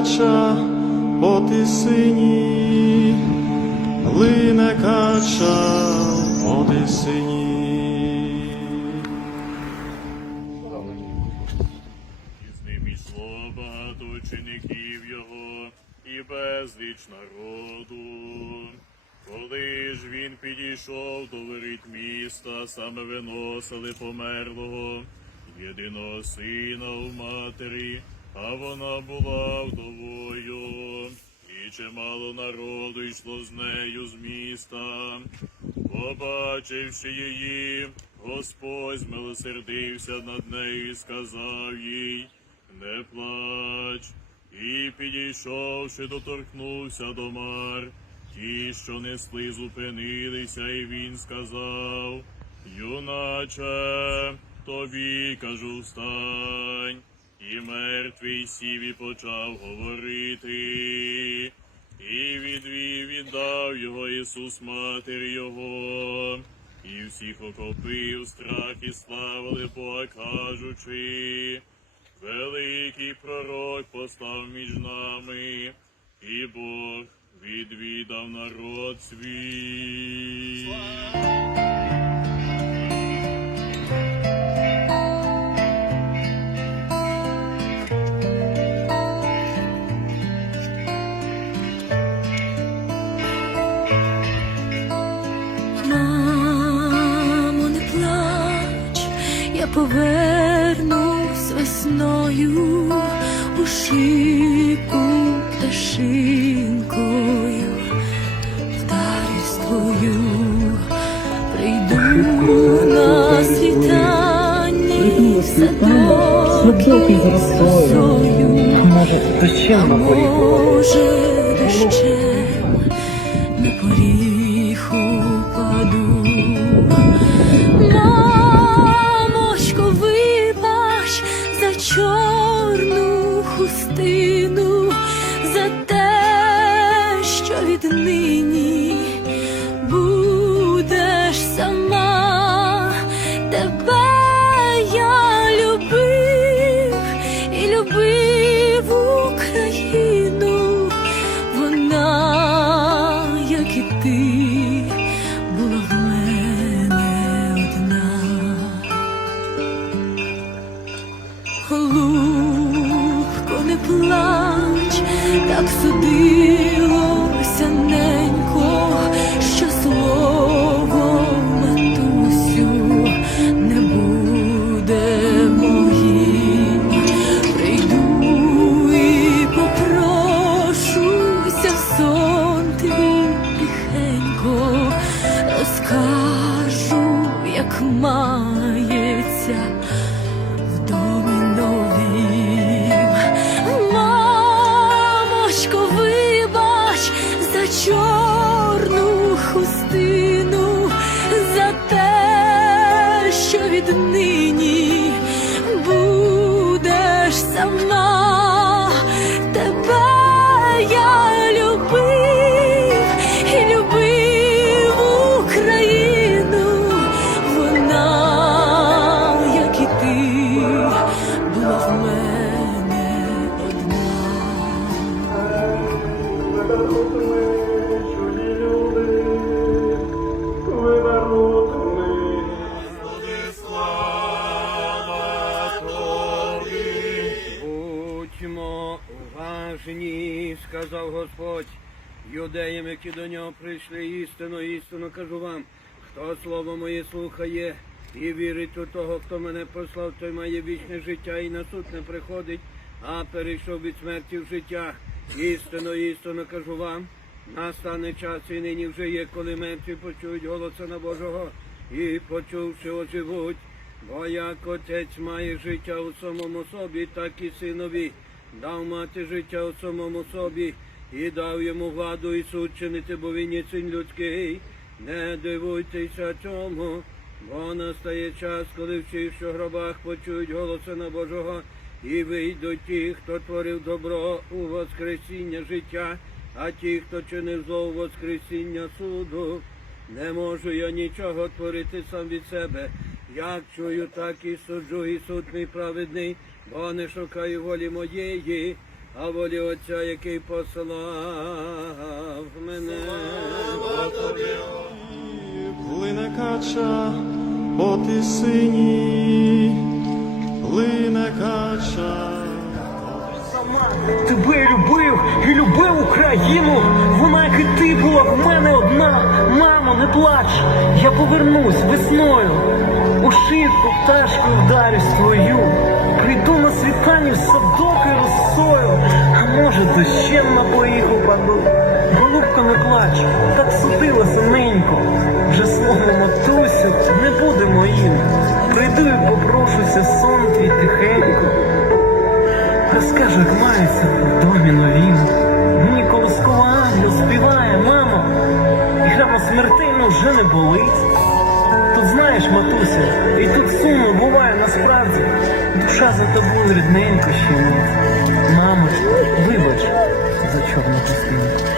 кача по тисині, лине кача по тисині. З ним йшло багато учеників його і безліч народу. Коли ж він підійшов до воріт міста, саме виносили померлого, єдиного сина у матері, а вона була вдовою. І чимало народу йшло з нею з міста. Побачивши її, Господь змилосердився над нею і сказав їй, не плач, і підійшовши, доторкнувся до мар. Ті, що несли, зупинилися, і він сказав, юначе, тобі кажу, встань. І мертвий сів і почав говорити. І відвів, віддав його Ісус матір його, і всіх охопив страх і славили Бога, кажучи, великий пророк постав між нами, і Бог відвідав народ свій. Повернусь весною у шику пташинкою, старістою прийду на світанні садок із росою. Поріг. Може, дощем так судилося уважні, сказав Господь, юдеям, які до нього прийшли істину, істину кажу вам, хто слово моє слухає і вірить у того, хто мене послав, той має вічне життя і на суд не приходить, а перейшов від смерті в життя. Істину, істину кажу вам, настане час і нині вже є, коли мертві почують голос Сина Божого і почувши оживуть. Бо як отець має життя у самому собі, так і синові дав мати життя у самому собі і дав йому владу і суд чинити, бо він є син людський. Не дивуйтеся цьому, бо настає час, коли всі, що в гробах почують голос Сина Божого, і вийдуть ті, хто творив добро у воскресіння життя, а ті, хто чинив зло у воскресіння суду. Не можу я нічого творити сам від себе. Як чую, так і суджу, і суд мій праведний, бо не шукаю волі моєї, а волі Отця, який послав мене. Плине кача по тисині, плине кача. Тебе любив і любив Україну. Вона як і ти була в мене одна. Мамо, не плач, я повернусь весною. У шибку пташкою вдарюсь твою. Прийду на світанні садок і росою. А може, дощем на поїх упаду. Голубко, не плач, так судилося ненько. Вже слово матусю не буде моїм. Прийду і попрошуся сон твій тихенько. Розкажу, як мається в домі новім. Мені колискова ангел співає, мамо, і грама смертельно вже не болить. Тут знаєш, матуся, і тут сумно буває насправді. Душа за тобою рідненько щемить. Мамо, вибач за чорну пустиню.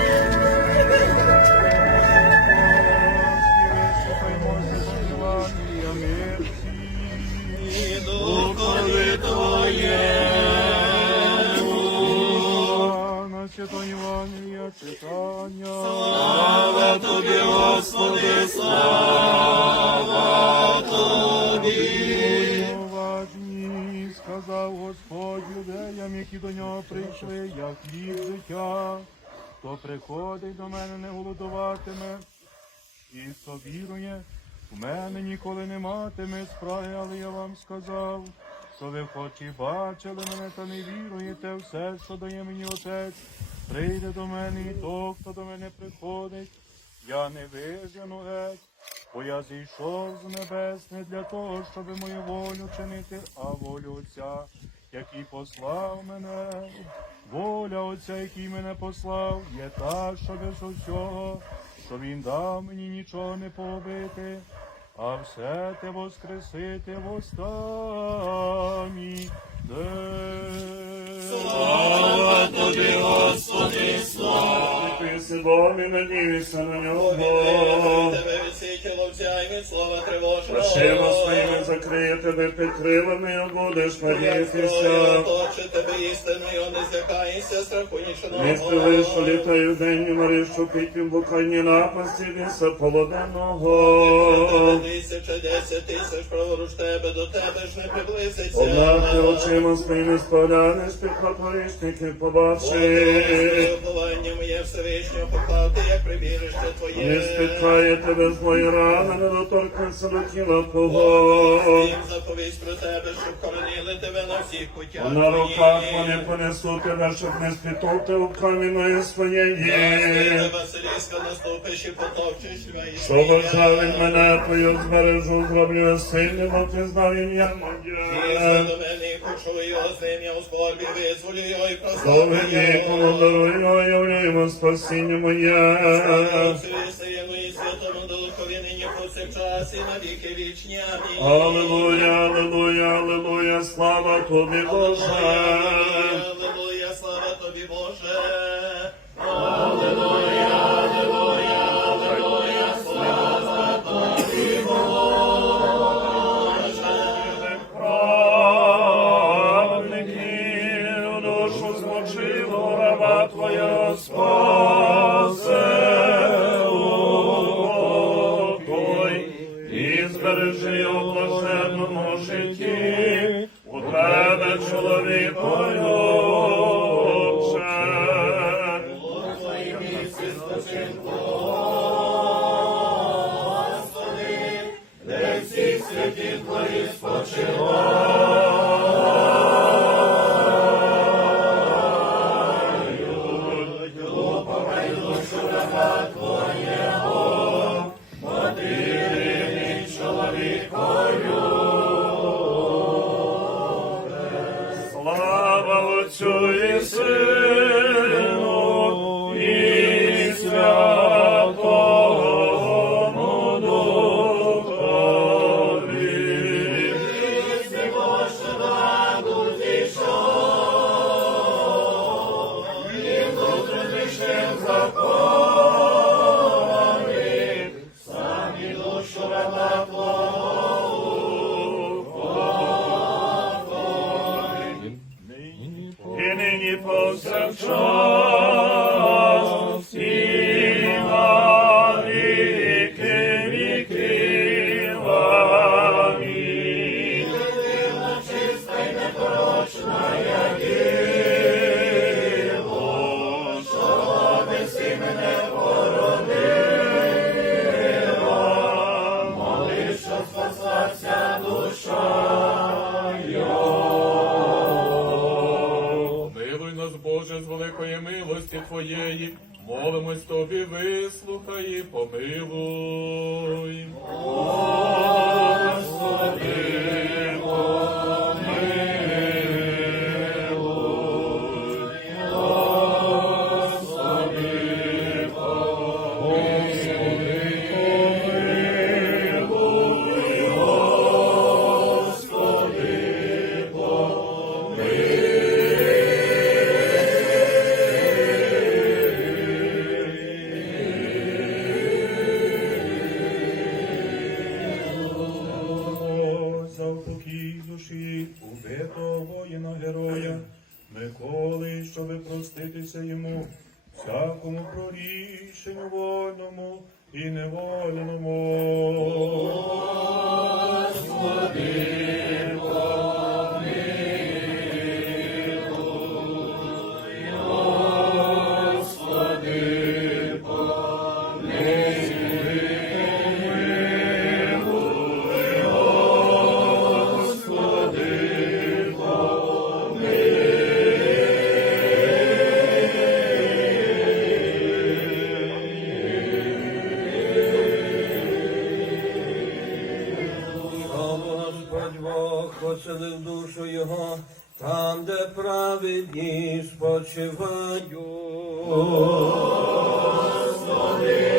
Юдеям, які до нього прийшли, як хліб життя. Хто приходить до мене, не голодуватиме, і хто вірує, у мене ніколи не матиме спраги, але я вам сказав, що ви хоч і бачили мене, та не віруєте, все, що дає мені Отець, прийде до мене, і то, хто до мене приходить, я не вижену геть, бо я зійшов з небес не для того, щоб мою волю чинити, а волю Отця, який послав мене. Воля Отця, який мене послав, є та, що без усього, що він дав мені нічого не побити, а все те воскресити в останній день. Слава тобі, Господи, слава! Ти силом і надіюся на нього. Тебе висить ловця і від слова тривожного. Очима своїми закриє тебе під крилами, будеш надіятися. Точе тебе істиною, не злякайся, страху нічного. Не спили, що літаю день, і мори, що пітім букайні напасті, ліса полоненого. Тисяча, десять тисяч праворуч тебе, до тебе ж не приблизиться. Однак ти очима своїми споглянеш, під порічників побачиш. Виховання моє Всевишнього поклав ти, як прибіжище твоє. Не спіткає тебе з мої рани, не доторкнеться до тіла твого. Їм заповість про тебе, щоб хоронили тебе на всіх путях. На руках вони понесу тебе, щоб не спітути у камінної своєї. Ти Василіска наступиш і потопчеш Що бажав мене, твою збережу, зроблю сильним, бо ти знав ім'я моє. до почуй його з у скорбі визволю його і Слава даруй являємо спасіння моє. Своєму і святому духові нині повсякчас і на віки вічні. Амінь. Аллилуйя, аллилуйя, аллилуйя, слава тобі, Боже. Твоєї, молимось Тобі, вислухай і помилуй. І Бог поселив душу його, там, де праведні спочивають. Милости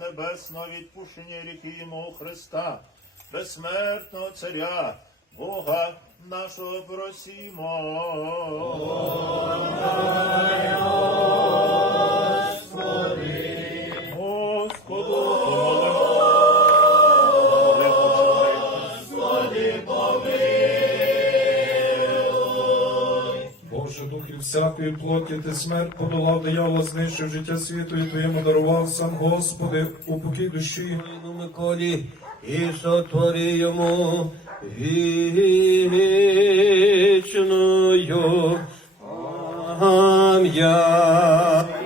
Небесного відпущення гріхів мого Христа, безсмертного Царя, Бога нашого просімо. Всякої плоті, ти смерть подолав, диявола знищив життя світу і твоєму дарував сам Господи, у покій душі. Миколі і сотвори йому вічною пам'ять.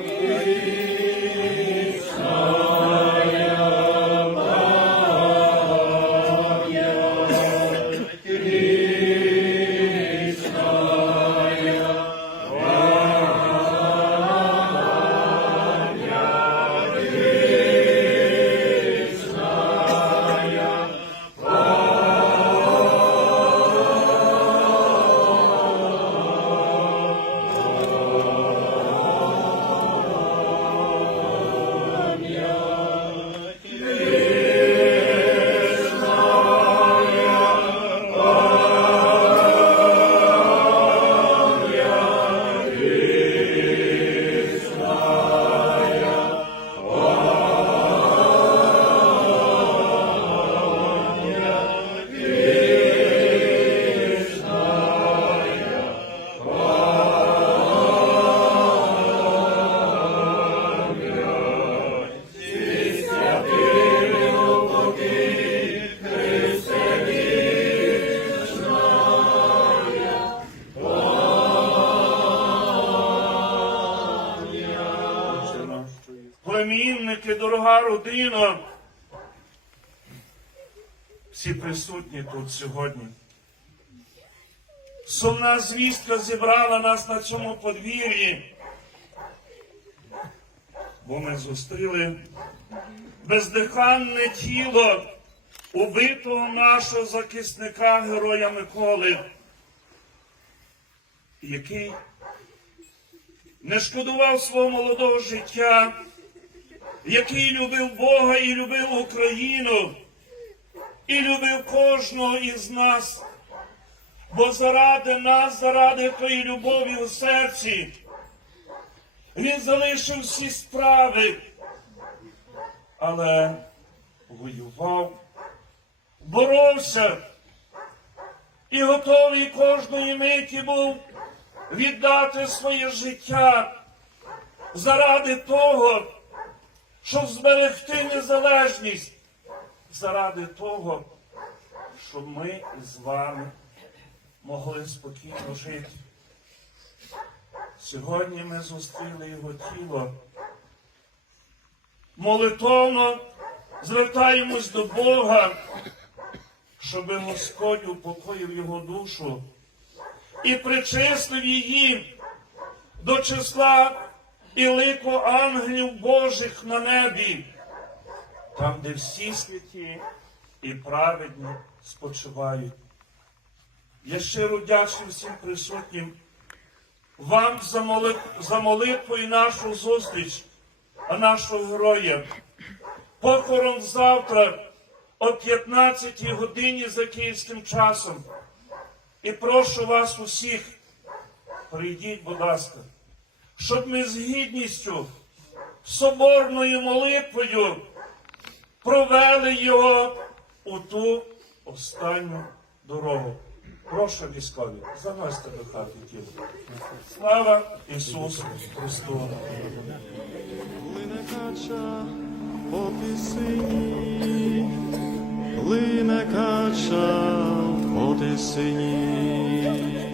Родина, всі присутні тут сьогодні. Сумна звістка зібрала нас на цьому подвір'ї, бо ми зустріли бездиханне тіло убитого нашого захисника, героя Миколи, який не шкодував свого молодого життя який любив Бога і любив Україну, і любив кожного із нас. Бо заради нас, заради тої любові у серці, він залишив всі справи, але воював, боровся і готовий кожної миті був віддати своє життя заради того, щоб зберегти незалежність, заради того, щоб ми з вами могли спокійно жити. Сьогодні ми зустріли його тіло. Молитовно звертаємось до Бога, щоб Господь упокоїв його душу і причислив її до числа і лику ангелів Божих на небі, там, де всі святі і праведні спочивають. Я щиро вдячний всім присутнім вам за, моли... за молитву і нашу зустріч, а нашого героя. Похорон завтра о 15 годині за київським часом. І прошу вас усіх, прийдіть, будь ласка, щоб ми з гідністю, соборною молитвою провели його у ту останню дорогу. Прошу військові, заносьте до хати тіло. Слава Ісусу Христу! Лине кача по тисині, лине кача по тисині.